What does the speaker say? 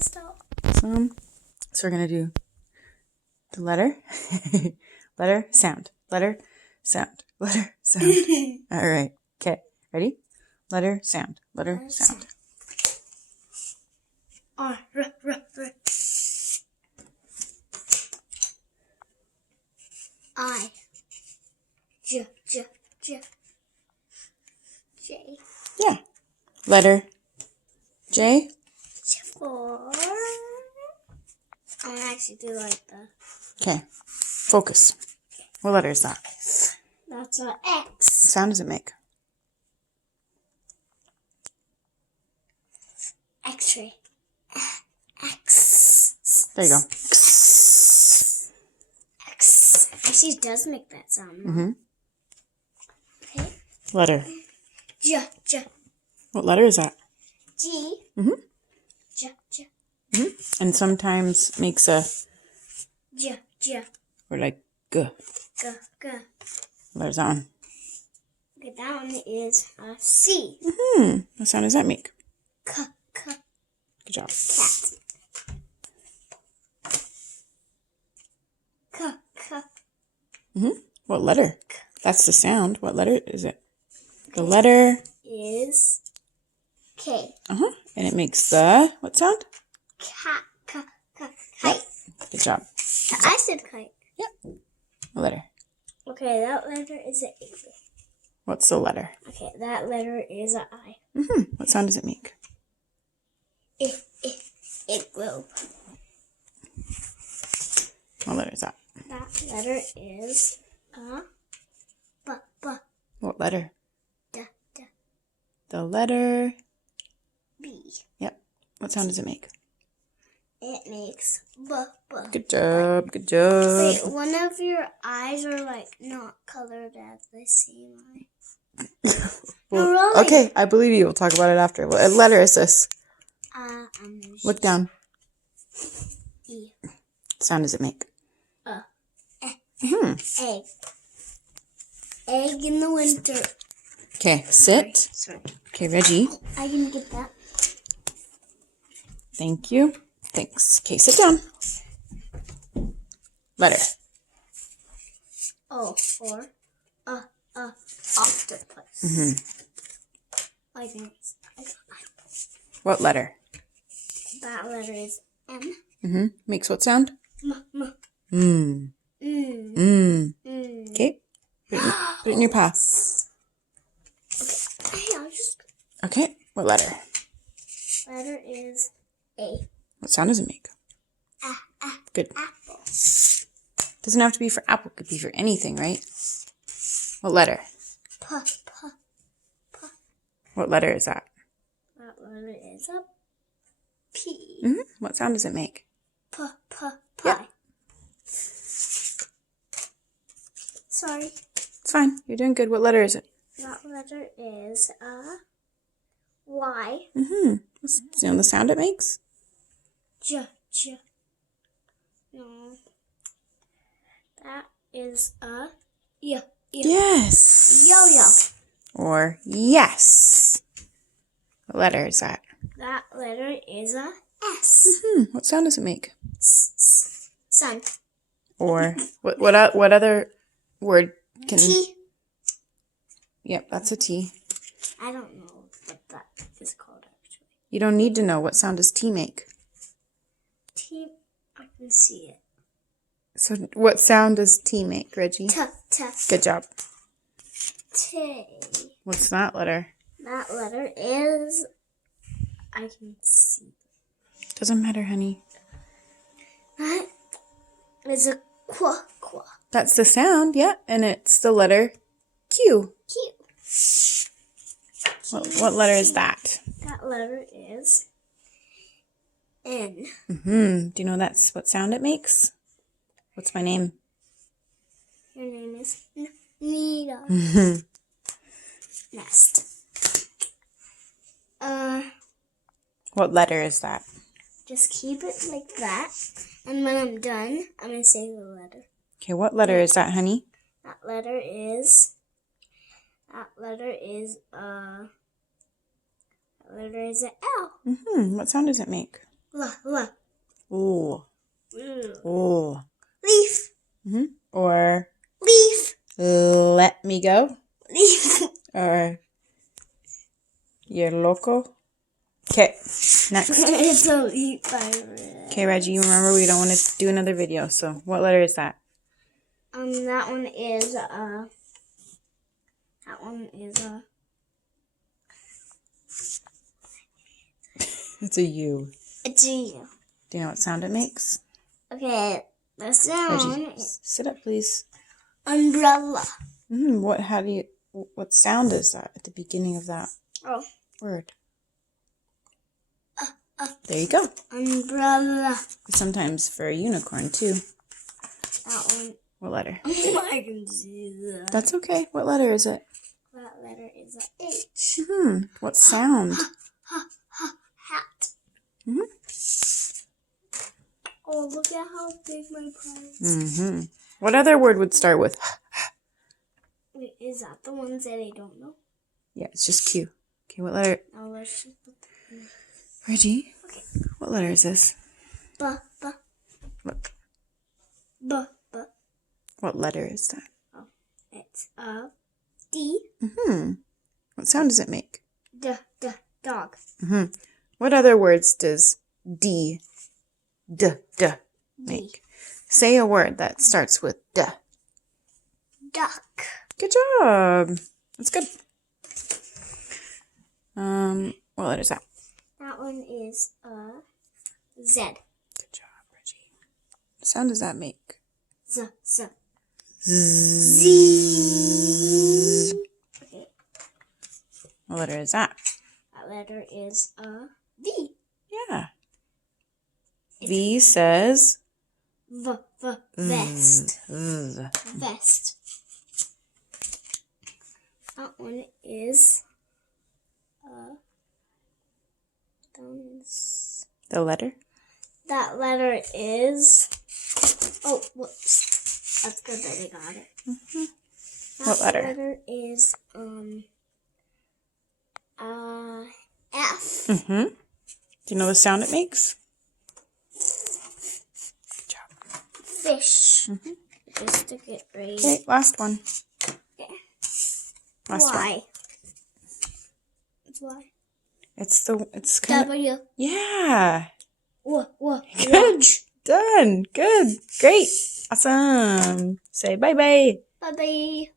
Stop. So we're going to do the letter, letter, sound, letter, sound, letter, sound. All right. Okay. Ready? Letter, sound, letter, sound. R, R, R, R. I. J, J, J. J. Yeah. Letter J. For. I actually do like that. Okay. Focus. What letter is that? That's a What X. sound does it make? X-ray. X. There you go. X. Actually, it does make that sound. Mm-hmm. Okay. Letter. J, J. What letter is that? G. Mm-hmm. J, J. Mm-hmm. And sometimes makes a, J, J. or like G. G, G. There's that one. Okay, that one is a C. Mm-hmm. What sound does that make? K, K. Good job. Cat. K, K. Mm-hmm. What letter? That's the sound. What letter is it? The letter Is K. Uh-huh. And it makes the, what sound? Cat, K, K. Kite. Good job. I said kite. Yep. What letter? Okay, that letter is an A. What's the letter? Okay, that letter is an I. Mm-hmm. What sound does it make? It will. What letter is that? That letter is a B, B, What letter? D, D, The letter. B. Yep. What sound does it make? It makes B, B. Good job. Good job. Wait, one of your eyes are like not colored as the same eye. Well, No, really. okay, I believe you. We'll talk about it after. What letter is this? Look down. E. What sound does it make? Egg. Egg in the winter. Okay, sit. Sorry. Okay, Reggie. I can get that. Thank you. Thanks. Okay, sit down. Letter. O for octopus. Mm-hmm. I think What letter? that letter is M. Mm-hmm. Makes what sound? M. Mm. Mm. Mm. Mm. Okay. Put it in your paw. Okay, I'll just. Okay. What letter? Letter is A. What sound does it make? Good. Apple. Doesn't have to be for apple. Could be for anything, right? What letter? P. What letter is that? That letter is a P. Mm-hmm. What sound does it make? Pie. Yeah. Sorry. It's fine. You're doing good. What letter is it? That letter is a Y. Mm-hmm. Do you know the sound it makes? J. No. That is a Y. Yes. Yo-yo. Or yes. What letter is that? That letter is a S. Mm-hmm. What sound does it make? Sun. Or what other word can? T. Yep, that's a T. I don't know what that is called actually. You don't need to know. What sound does T make? T. I can see it. So what sound does T make, Reggie? T. Good job. T. What's that letter? That letter is. I can see. Doesn't matter, honey. That is a Qu. That's the sound, yeah. And it's the letter Q. Q. What letter is that? That letter is N. Mm-hmm. Do you know that's what sound it makes? What's my name? Your name is Nita. Nest. What letter is that? Just keep it like that. And when I'm done, I'm going to say the letter. Okay, what letter is that, honey? That letter is an L. Mm-hmm. What sound does it make? La. Ooh. Ooh. Leaf. Or Leaf. let me go. Leaf. Or you're loco. Okay, next. It's a leaf by red. Okay, Reggie, you remember we don't want to do another video, so what letter is that? That one is It's a U. It's a U. Do you know what sound it makes? Okay, the sound Reggie, sit up, please. umbrella. What sound is that at the beginning of that word? There you go. Umbrella. Sometimes for a unicorn, too. That one. What letter? I can see that. That's okay. What letter is it? That letter is a H. What sound? Hat. Oh, look at how big my prize is. What other word would start with? Wait, is that the ones that I don't know? Yeah, it's just Q. Okay, what letter? Now let's just put that in. Reggie? Okay. What letter is this? Ba. Look. Ba. What letter is that? Oh, it's a D. What sound does it make? Dog. What other words does D make? Say a word that starts with D. Duck. Good job. That's good. What letter is that? That one is a Z. Good job, Reggie. What sound does that make? Z. Okay. What letter is that? That letter is a V. Yeah. V says Vest. Z. Vest. That one is The letter? that letter is whoops. That's good that I got it. What letter? That letter is F. Do you know the sound it makes? Good job. Fish. Just stick it right. Okay, last one. Okay. Last one. Y. It's Y. It's kind of, W. yeah. What? Good. Done. Good. Great. Awesome. Say bye-bye. Bye-bye.